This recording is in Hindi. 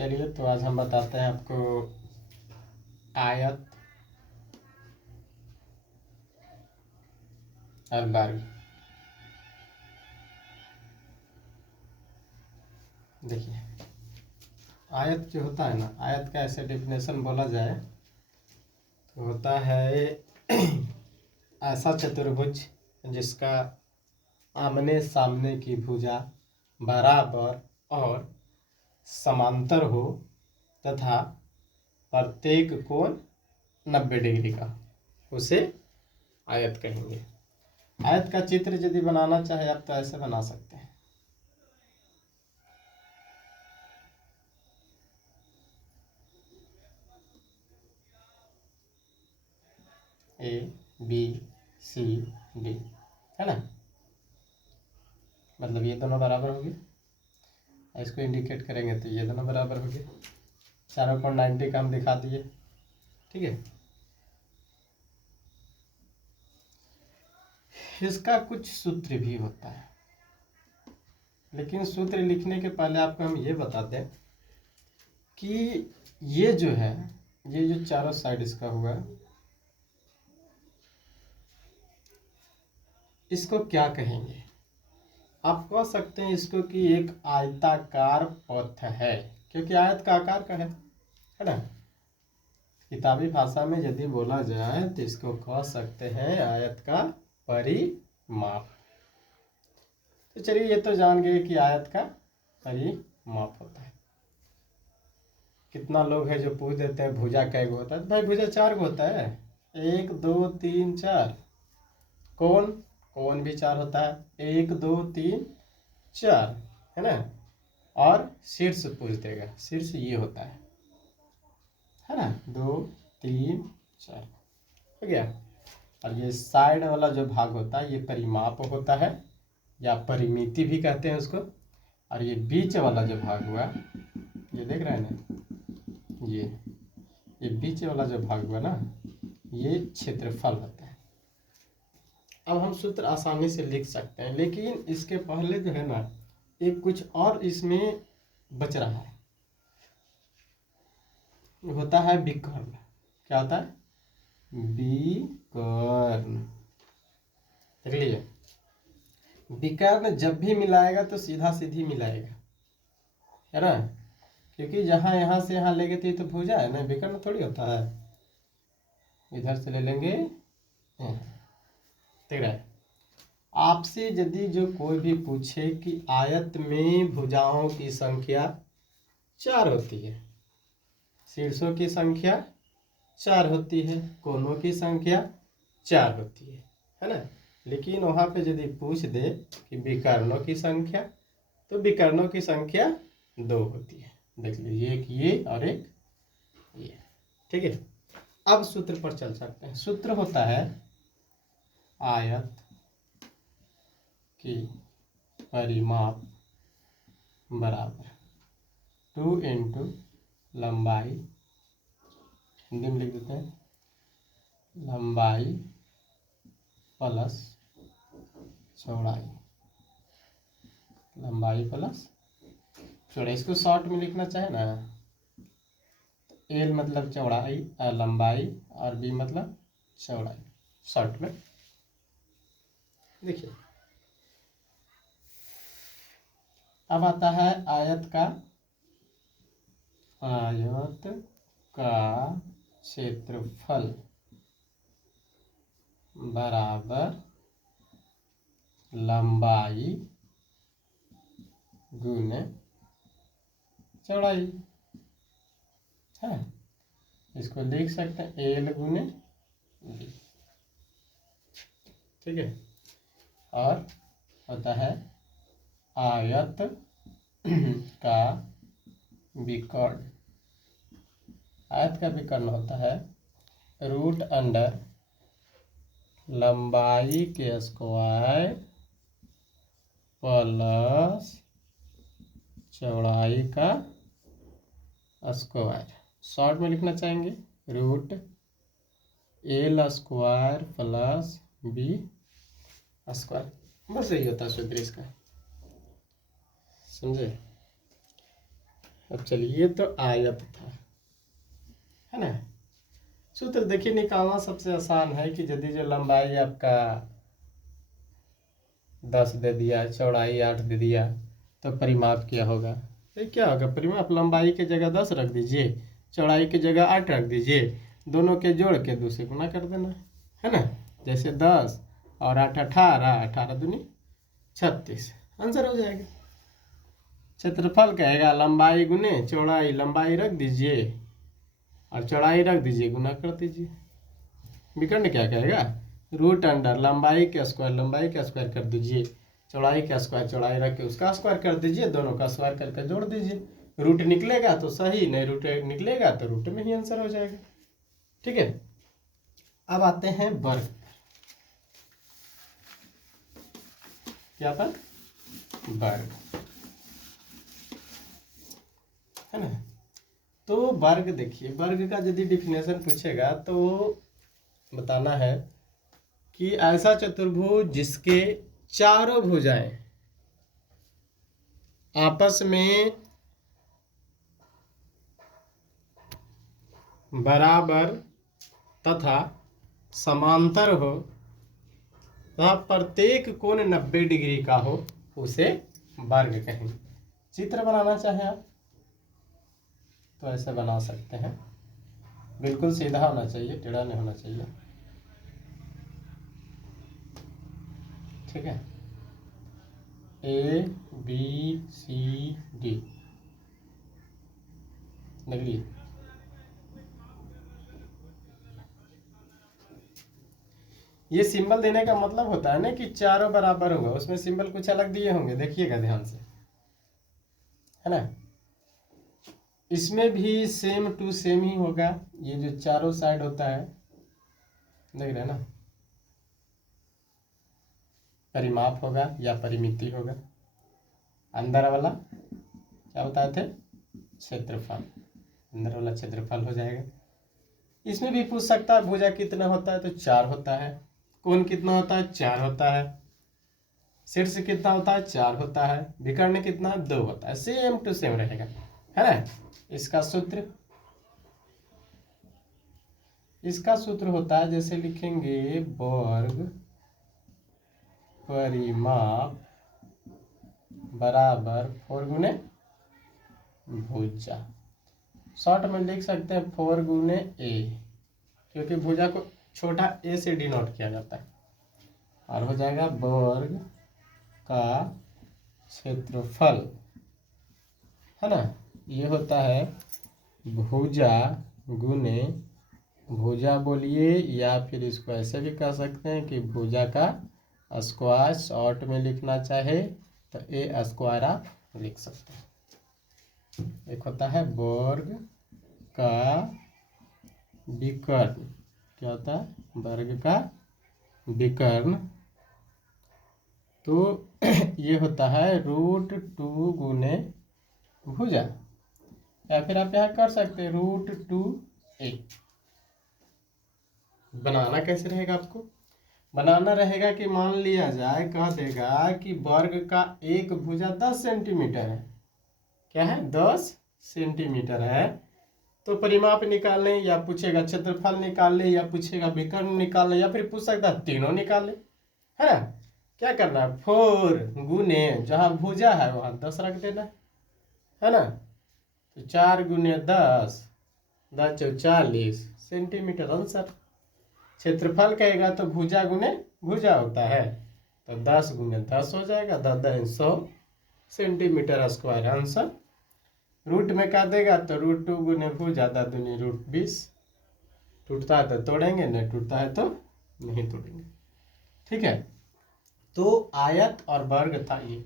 चलिए तो आज हम बताते हैं आपको आयत और वर्ग। देखिए आयत जो होता है ना, आयत का ऐसे डेफिनेशन बोला जाए तो होता है ऐसा चतुर्भुज जिसका आमने सामने की भुजा बराबर और समांतर हो तथा प्रत्येक कोण 90 डिग्री का, उसे आयत कहेंगे। आयत का चित्र यदि बनाना चाहे आप तो ऐसे बना सकते हैं। ए बी सी डी, है ना, मतलब ये दोनों बराबर हो गए। इसको इंडिकेट करेंगे तो ये दोनों बराबर हो गए। चारों कोण 90 का हम दिखा दिए, ठीक है। इसका कुछ सूत्र भी होता है, लेकिन सूत्र लिखने के पहले आपको हम ये बता दें कि ये जो है, ये जो चारों साइड इसका हुआ, इसको क्या कहेंगे? आप कह सकते हैं इसको कि एक आयताकार पथ है, क्योंकि आयत का आकार का है ना। किताबी भाषा में यदि बोला जाए तो इसको कह सकते हैं आयत का परिमाप। तो चलिए ये तो जान गए कि आयत का परिमाप होता है। कितना लोग हैं जो पूछ देते हैं भुजा कै गो होता है? तो भाई भुजा 4 गो होता है, 1 2 3 4। कोण भी 4 होता है, 1 2 3 4, है ना। और शीर्ष पूछ देगा, शीर्ष ये होता है ना, 2 3 4 हो गया। और ये साइड वाला जो भाग होता है ये परिमाप होता है, या परिमिति भी कहते हैं उसको। और ये बीच वाला जो भाग हुआ, ये देख रहे हैं ना, ये बीच वाला जो भाग हुआ ना, ये क्षेत्रफल होता है। अब हम सूत्र आसानी से लिख सकते हैं, लेकिन इसके पहले जो है ना, एक कुछ और इसमें बच रहा है, होता है विकर्ण। क्या होता है? विकर्ण। देख लीजिए, विकर्ण जब भी मिलाएगा तो सीधा सीधी मिलाएगा, है ना, क्योंकि जहाँ यहाँ से यहाँ ले गए थे तो भुजा है ना, विकर्ण थोड़ी होता है। इधर से ले लेंगे, देख रहा है। आपसे यदि जो कोई भी पूछे कि आयत में भुजाओं की संख्या 4 होती है, शीर्षों की संख्या 4 होती है, कोनों की संख्या 4 होती है ना, लेकिन वहाँ पे यदि पूछ दे कि विकर्णों की संख्या, तो विकर्णों की संख्या 2 होती है। देख लीजिए, एक ये और एक ये, ठीक है। अब सूत्र पर चल सकते हैं। सूत्र होता है आयत की परिमाप बराबर 2 इंटू लंबाई, हिंदी में लिख देते हैं, लंबाई प्लस चौड़ाई, लंबाई प्लस चौड़ाई। इसको शॉर्ट में लिखना चाहे ना, एल मतलब चौड़ाई लंबाई, और बी मतलब चौड़ाई, शॉर्ट में देखिए। अब आता है आयत का क्षेत्रफल बराबर लंबाई गुने चौड़ाई है। इसको लिख सकते हैं एल गुने बी, ठीक है। और होता है आयत का विकर्ण। आयत का विकर्ण होता है रूट अंडर लंबाई के स्क्वायर प्लस चौड़ाई का स्क्वायर। शॉर्ट में लिखना चाहेंगे root L square plus B square, बस यही होता है सूत्र इसका, समझे। अब चलिए, ये तो आयत था, है ना। सूत्र देखिए, निकालना सबसे आसान है कि यदि जो लंबाई आपका 10 दे दिया, चौड़ाई 8 दे दिया, तो परिमाप क्या होगा? ये क्या होगा परिमाप? लंबाई की जगह 10 रख दीजिए, चौड़ाई की जगह 8 रख दीजिए, दोनों के जोड़ के 2 से गुना कर देना, है ना। जैसे 10 और 8 18, 18 दूनी 36, आंसर हो जाएगा। क्षेत्रफल कहेगा लंबाई गुने चौड़ाई, लंबाई रख दीजिए और चौड़ाई रख दीजिए, गुना कर दीजिए। विकर्ण क्या कहेगा? रूट अंडर लंबाई के स्क्वायर, लंबाई का स्क्वायर कर दीजिए, चौड़ाई का स्क्वायर, चौड़ाई रख के उसका स्क्वायर कर दीजिए, दोनों का स्क्वायर करके जोड़ दीजिए। रूट निकलेगा तो सही, नहीं रूट निकलेगा तो रूट में ही आंसर हो जाएगा। ठीक है, अब आते हैं वर्ग। क्या था? वर्ग, है ना। तो वर्ग देखिए, वर्ग का यदि डिफिनेशन पूछेगा तो बताना है कि ऐसा चतुर्भुज जिसके चारों भुजाएं आपस में बराबर तथा समांतर हो तथा प्रत्येक कोण 90 डिग्री का हो, उसे वर्ग कहेंगे। चित्र बनाना चाहे आप तो ऐसे बना सकते हैं, बिल्कुल सीधा होना चाहिए, टेढ़ा नहीं होना चाहिए। ठीक है, ABCD लिख लिए। ये सिंबल देने का मतलब होता है ना कि चारों बराबर होगा, उसमें सिंबल कुछ अलग दिए होंगे, देखिएगा ध्यान से, है ना। इसमें भी सेम टू सेम ही होगा, ये जो चारों साइड होता है, देख रहे हैं ना, परिमाप होगा या परिमिति होगा। अंदर वाला क्या बताए थे? क्षेत्रफल, अंदर वाला क्षेत्रफल हो जाएगा। इसमें भी पूछ सकता है भुजा कितना होता है, तो 4 होता है। कोण कितना होता है? 4 होता है। शीर्ष कितना होता है? 4 होता है। विकर्ण कितना? 2 होता है। सेम टू सेम रहेगा, है ना। इसका सूत्र होता है, जैसे लिखेंगे वर्ग परिमाप बराबर 4 गुने भुजा। शॉर्ट में लिख सकते हैं 4 गुने A, क्योंकि भुजा को छोटा a से डिनोट किया जाता है। और हो जाएगा वर्ग का क्षेत्रफल, है ना। ये होता है भुजा गुने भुजा बोलिए, या फिर इसको ऐसे भी कह सकते हैं कि भुजा का स्क्वायर, शॉर्ट में लिखना चाहे तो A स्क्वायर आप लिख सकते हैं। एक होता है वर्ग का विकर्ण, क्या होता है? वर्ग का विकर्ण, तो ये होता है √2 गुने भुजा, या फिर आप यहाँ कर सकते हैं √2a। बनाना कैसे रहेगा? आपको बनाना रहेगा कि मान लिया जाए, कह देगा कि वर्ग का एक भुजा 10 सेंटीमीटर है। क्या है? 10 सेंटीमीटर है। तो परिमाप निकाल लें, या पूछेगा क्षेत्रफल निकाल ले, या पूछेगा विकर्ण निकाल ले, या फिर पूछ सकता है तीनों निकाल ले, है ना। क्या करना है? 4 गुने जहाँ भुजा है वहाँ 10 रख देना, है ना। तो 4 गुने 10, 10 × 40 सेंटीमीटर आंसर। क्षेत्रफल कहेगा तो भुजा गुने भुजा होता है, तो 10 गुने 10 हो जाएगा, 10 × 100 सेंटीमीटर स्क्वायर आंसर। रूट में कर देगा तो √2 गुने भुजा, 10 दूनी √20। टूटता है तो तोड़ेंगे, नहीं टूटता है तो नहीं तोड़ेंगे। ठीक है, तो आयत और वर्ग था ये।